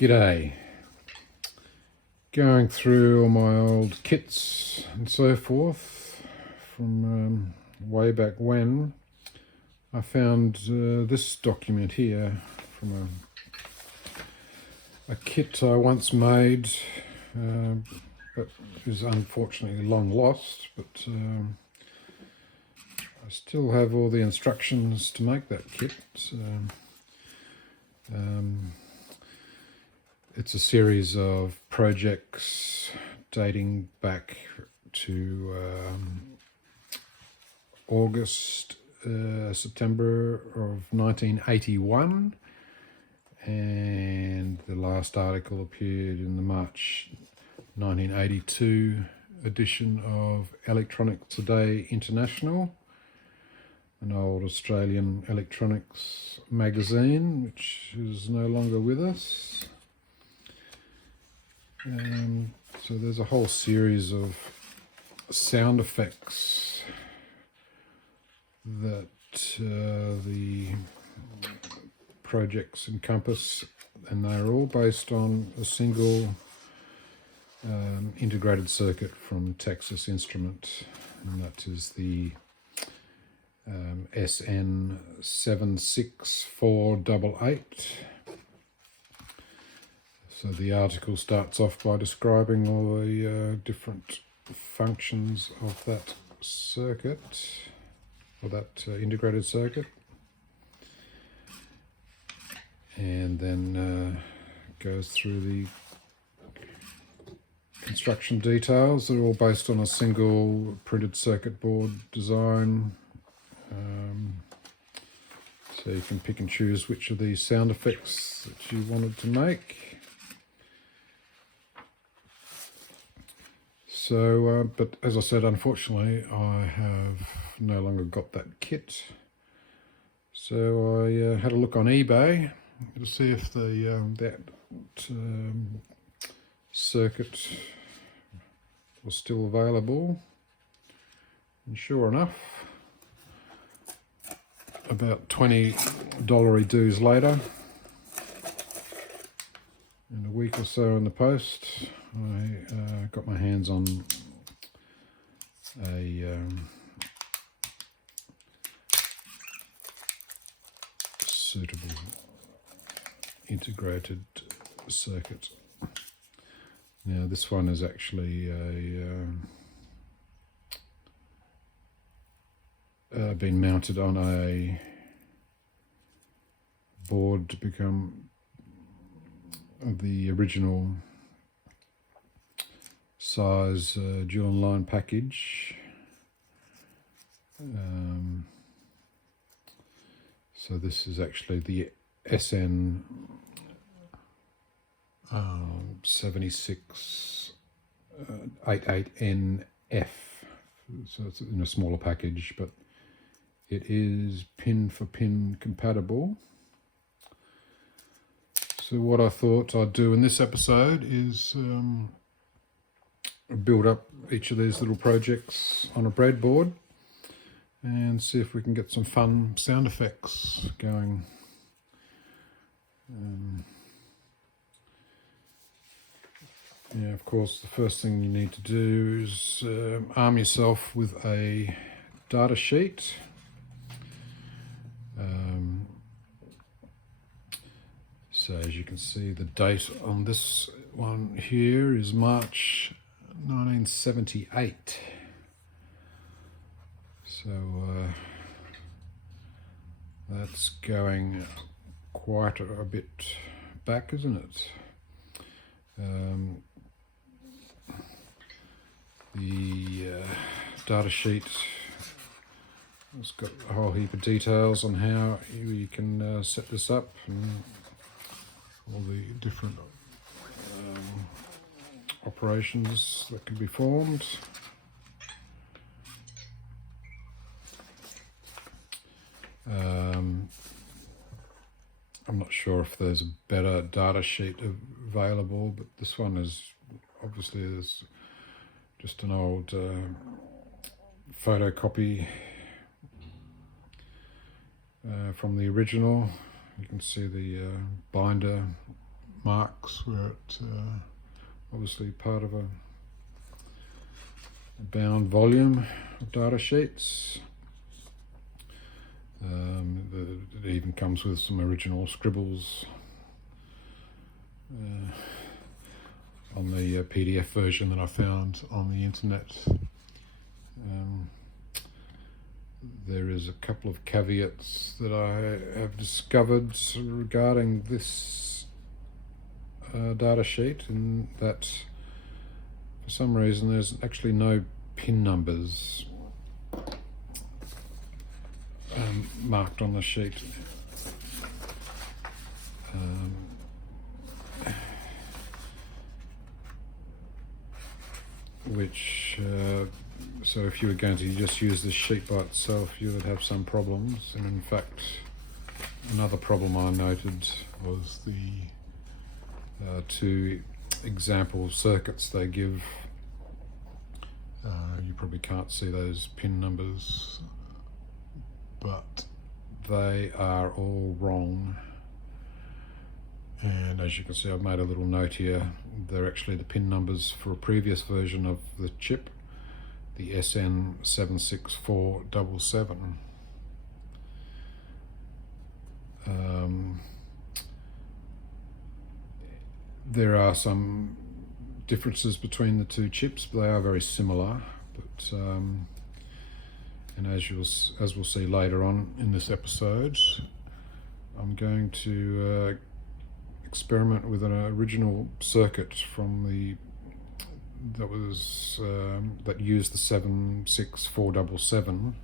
G'day. Going through all my old kits and so forth from way back when, I found this document here from a kit I once made, but is unfortunately long lost, but I still have all the instructions to make that kit. So, it's a series of projects dating back to September of 1981, and the last article appeared in the March 1982 edition of Electronics Today International, an old Australian electronics magazine which is no longer with us. So there's a whole series of sound effects that the projects encompass, and they're all based on a single integrated circuit from Texas Instrument, and that is the SN76488. So the article starts off by describing all the different functions of that circuit, or that integrated circuit, and then goes through the construction details. They're all based on a single printed circuit board design. So you can pick and choose which of these sound effects that you wanted to make. So, but as I said, unfortunately, I have no longer got that kit. So I had a look on eBay to see if that circuit was still available. And sure enough, about $20 dues later, in a week or so in the post, I got my hands on a suitable integrated circuit. Now this one is actually been mounted on a board to become the original size dual line package. So this is actually the SN76488N. So it's in a smaller package, but it is pin for pin compatible. So what I thought I'd do in this episode is build up each of these little projects on a breadboard and see if we can get some fun sound effects going. Yeah, of course, the first thing you need to do is arm yourself with a data sheet. So as you can see, the date on this one here is March 1978. So that's going quite a bit back, isn't it? The data sheet has got a whole heap of details on how you can set this up, and all the different operations that can be formed. I'm not sure if there's a better data sheet available, but this one is obviously is just an old photocopy from the original. You can see the binder marks where it obviously part of a bound volume of data sheets. It even comes with some original scribbles on the PDF version that I found on the internet. There is a couple of caveats that I have discovered regarding this data sheet, and that for some reason there's actually no pin numbers marked on the sheet. So if you were going to just use this sheet by itself, you would have some problems. And in fact, another problem I noted was the two example circuits they give. You probably can't see those pin numbers, but they are all wrong. And as you can see, I've made a little note here. They're actually the pin numbers for a previous version of the chip, the SN76488N. There are some differences between the two chips, but they are very similar. But and as we'll see later on in this episode, I'm going to experiment with an original circuit from that used the 76488,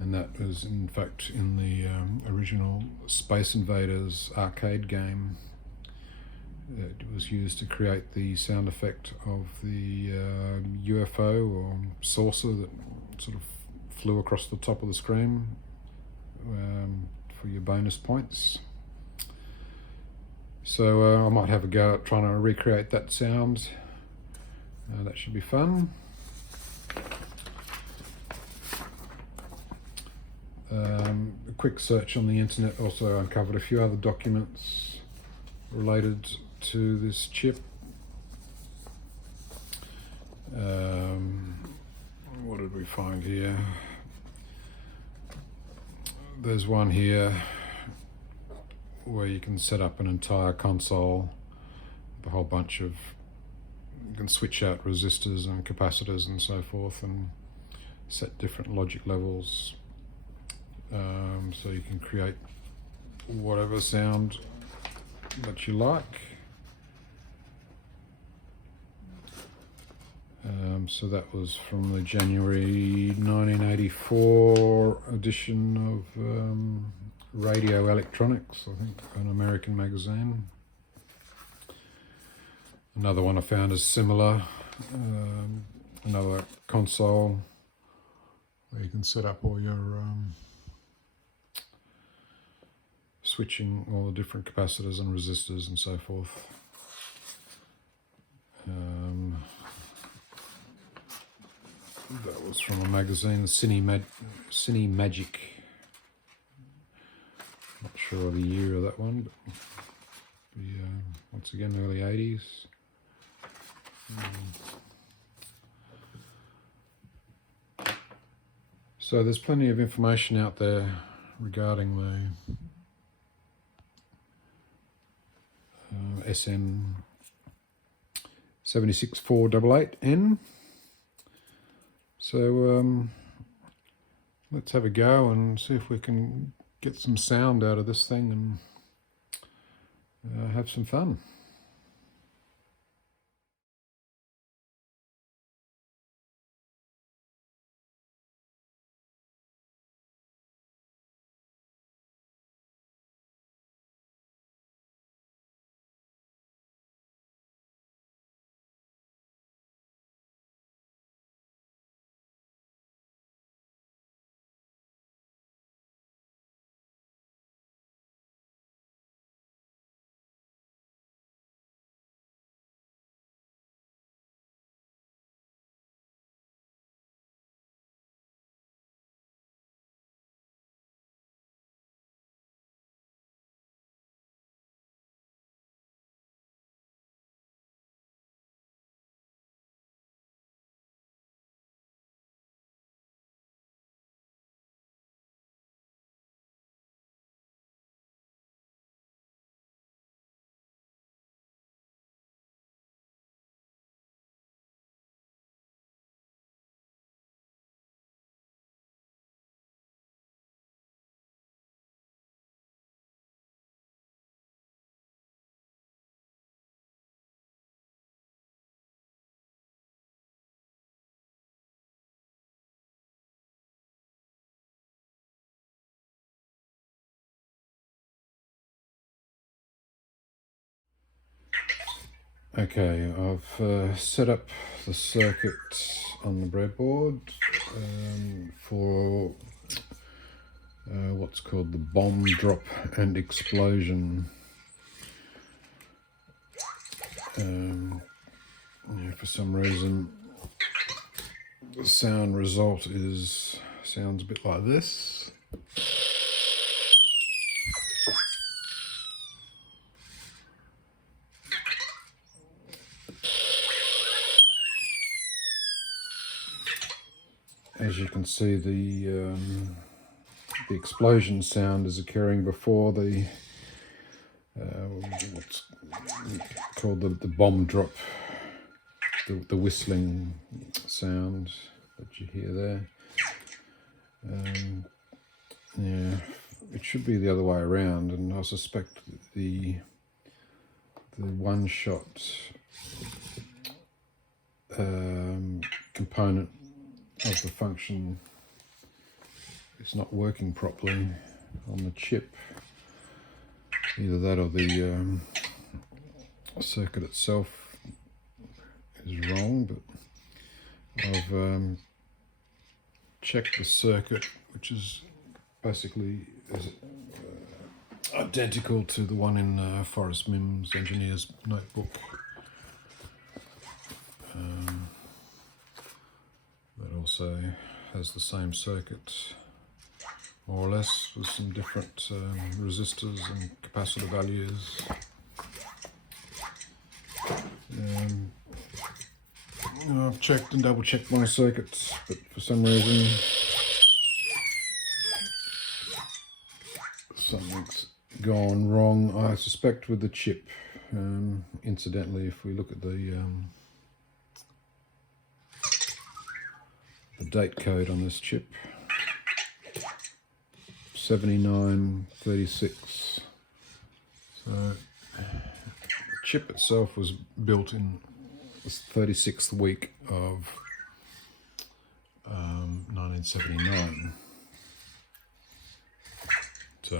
and that was in fact in the original Space Invaders arcade game. It was used to create the sound effect of the UFO or saucer that sort of flew across the top of the screen for your bonus points. So I might have a go at trying to recreate that sound. That should be fun. A quick search on the internet also uncovered a few other documents related to this chip. What did we find here? There's one here where you can set up an entire console, a whole bunch of, you can switch out resistors and capacitors and so forth and set different logic levels, so you can create whatever sound that you like. So that was from the January 1984 edition of Radio Electronics, I think, an American magazine. Another one I found is similar, another console where you can set up all your switching all the different capacitors and resistors and so forth. That was from a magazine, Cine Magic. Not sure of the year of that one, but once again, early 80s. So there's plenty of information out there regarding the SN76488N. So let's have a go and see if we can get some sound out of this thing and have some fun. Okay, I've set up the circuit on the breadboard for what's called the bomb drop and explosion. Yeah, for some reason the sound result sounds a bit like this. As you can see, the explosion sound is occurring before the what's called the bomb drop, the whistling sound that you hear there. Yeah, it should be the other way around, and I suspect the one-shot component of the function is not working properly on the chip. Either that or the circuit itself is wrong, but I've checked the circuit, which is basically identical to the one in Forrest Mims' engineer's notebook. That also has the same circuit, more or less, with some different resistors and capacitor values. I've checked and double checked my circuits, but for some reason something's gone wrong. I suspect with the chip. Incidentally, if we look at the date code on this chip, 7936. So the chip itself was built in the 36th week of 1979. So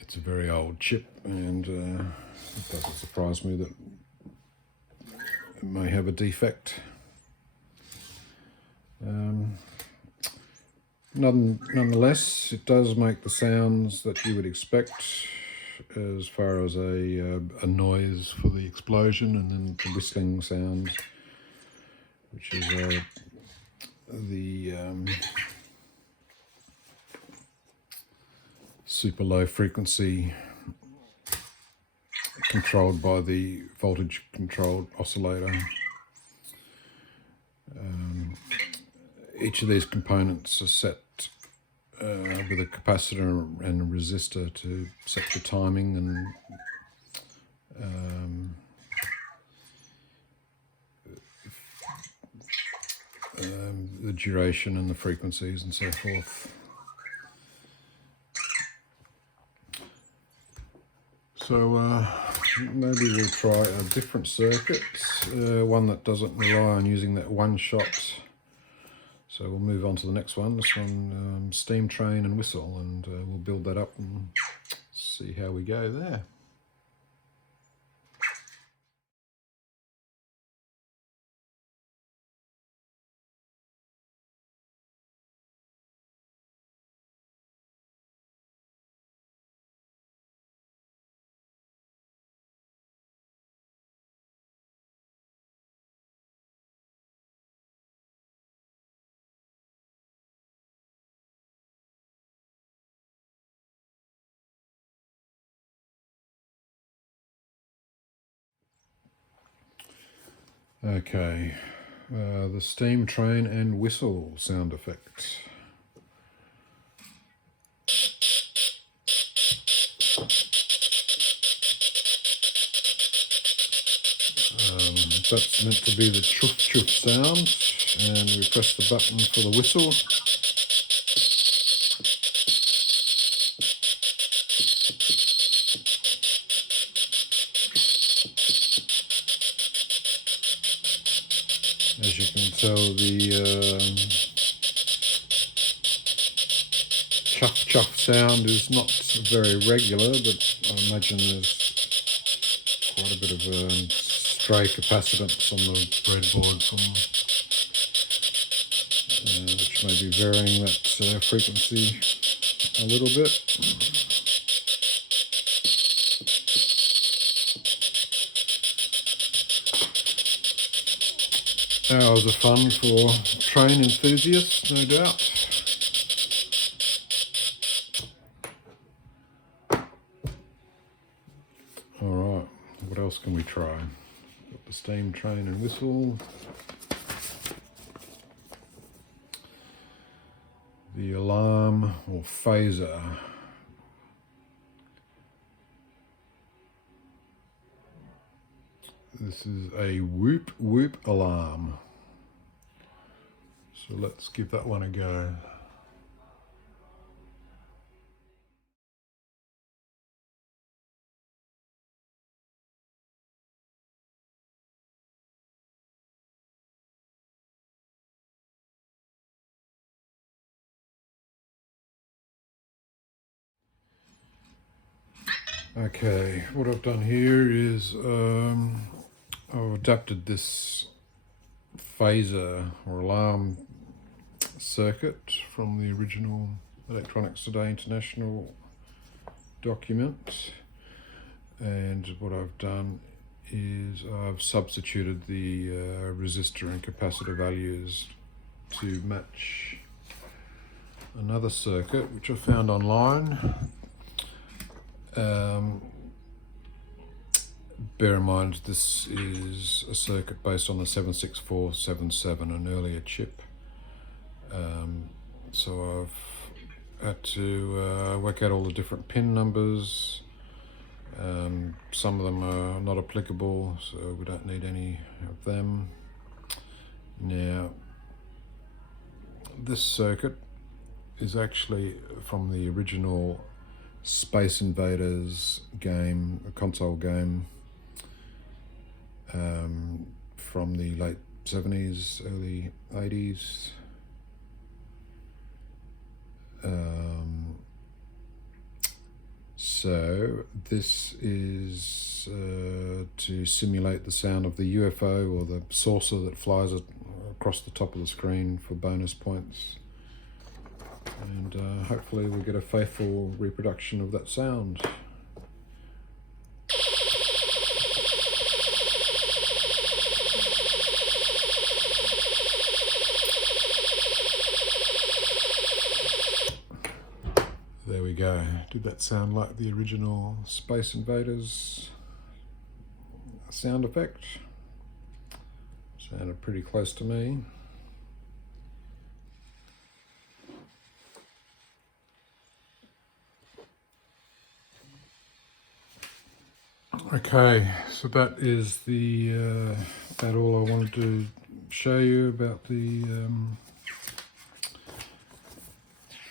it's a very old chip, and it doesn't surprise me that it may have a defect. Nonetheless, it does make the sounds that you would expect as far as a noise for the explosion, and then the whistling sound, which is the super low frequency controlled by the voltage controlled oscillator. Each of these components are set with a capacitor and a resistor to set the timing and the duration and the frequencies and so forth. So maybe we'll try a different circuit, one that doesn't rely on using that one shot. So we'll move on to the next one. This one, steam train and whistle, and we'll build that up and see how we go there. Okay, the steam train and whistle sound effect. That's meant to be the chuff chuff sound, and we press the button for the whistle. As you can tell, the chuff chuff sound is not very regular, but I imagine there's quite a bit of stray capacitance on the breadboard which may be varying that frequency a little bit. Hours of fun for train enthusiasts, no doubt. Alright, what else can we try? Got the steam train and whistle. The alarm or phaser. This is a whoop whoop alarm. So let's give that one a go. Okay, what I've done here is I've adapted this phaser or alarm circuit from the original Electronics Today International document, and what I've done is I've substituted the resistor and capacitor values to match another circuit which I found online. Bear in mind this is a circuit based on the 76487, an earlier chip. So I've had to work out all the different pin numbers. Some of them are not applicable, so we don't need any of them. Now, this circuit is actually from the original Space Invaders game, a console game from the late 70s, early 80s. So this is to simulate the sound of the UFO or the saucer that flies across the top of the screen for bonus points. And hopefully we'll get a faithful reproduction of that sound. There we go. Did that sound like the original Space Invaders sound effect? Sounded pretty close to me. Okay, so that is about all I wanted to show you about the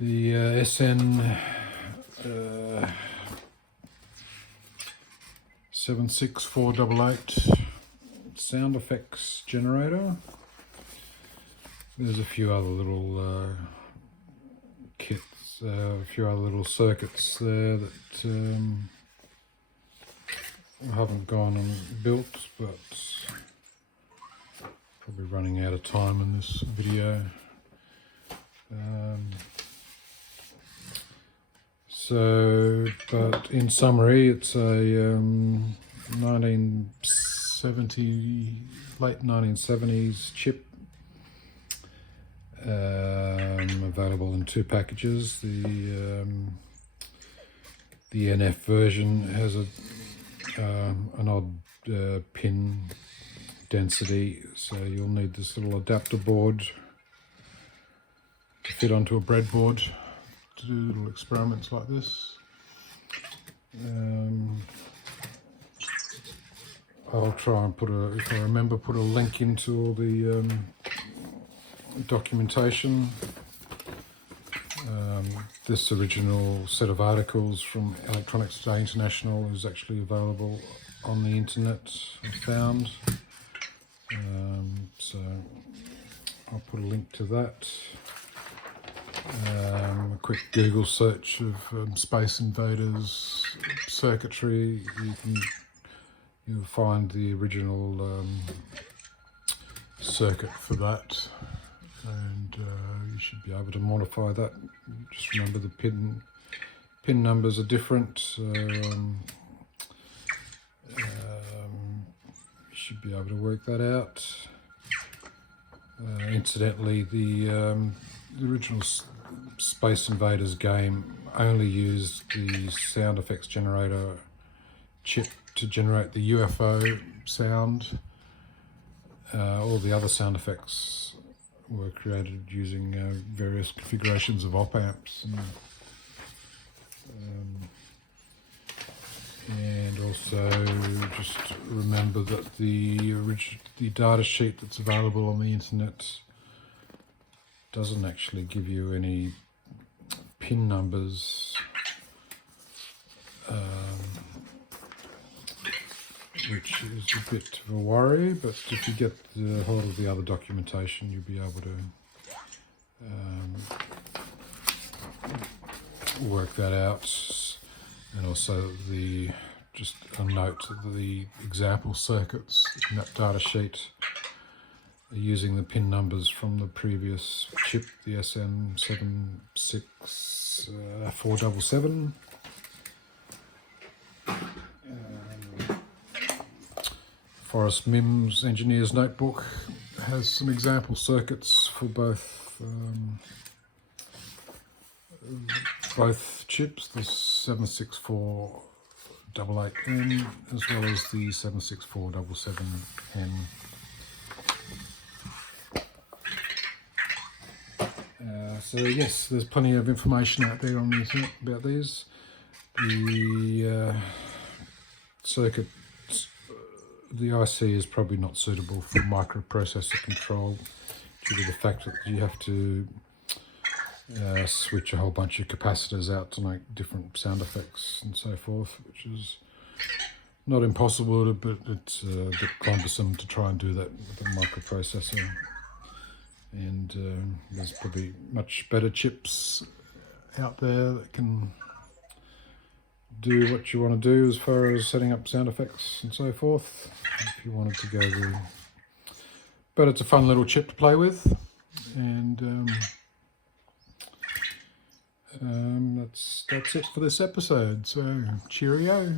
SN76488 sound effects generator. There's a few other little kits, a few other little circuits there that I haven't gone and built, but probably running out of time in this video. But in summary, it's a 1970, late 1970s chip, available in two packages. The NF version has an odd pin density, so you'll need this little adapter board to fit onto a breadboard to do little experiments like this. I'll try and if I remember, put a link into all the documentation. This original set of articles from Electronics Today International is actually available on the internet, I found. So I'll put a link to that. A quick Google search of Space Invaders circuitry. You can you'll find the original circuit for that, and you should be able to modify that. Just remember the pin numbers are different, so you should be able to work that out. Incidentally, the original Space Invaders game only used the sound effects generator chip to generate the UFO sound. All the other sound effects were created using various configurations of op amps, and also just remember that the data sheet that's available on the internet doesn't actually give you any pin numbers, which is a bit of a worry, but if you get hold of the other documentation, you'll be able to work that out. And also just a note that the example circuits in that data sheet are using the pin numbers from the previous chip, the SN76488N. Forrest Mims Engineer's Notebook has some example circuits for both chips, the 76488N as well as the 76477N. So yes, there's plenty of information out there on the internet about these. The circuit, the IC is probably not suitable for microprocessor control due to the fact that you have to switch a whole bunch of capacitors out to make different sound effects and so forth, which is not impossible, but it's a bit cumbersome to try and do that with a microprocessor. And there's probably much better chips out there that can do what you want to do as far as setting up sound effects and so forth, if you wanted to go there. But it's a fun little chip to play with, and that's it for this episode. So cheerio.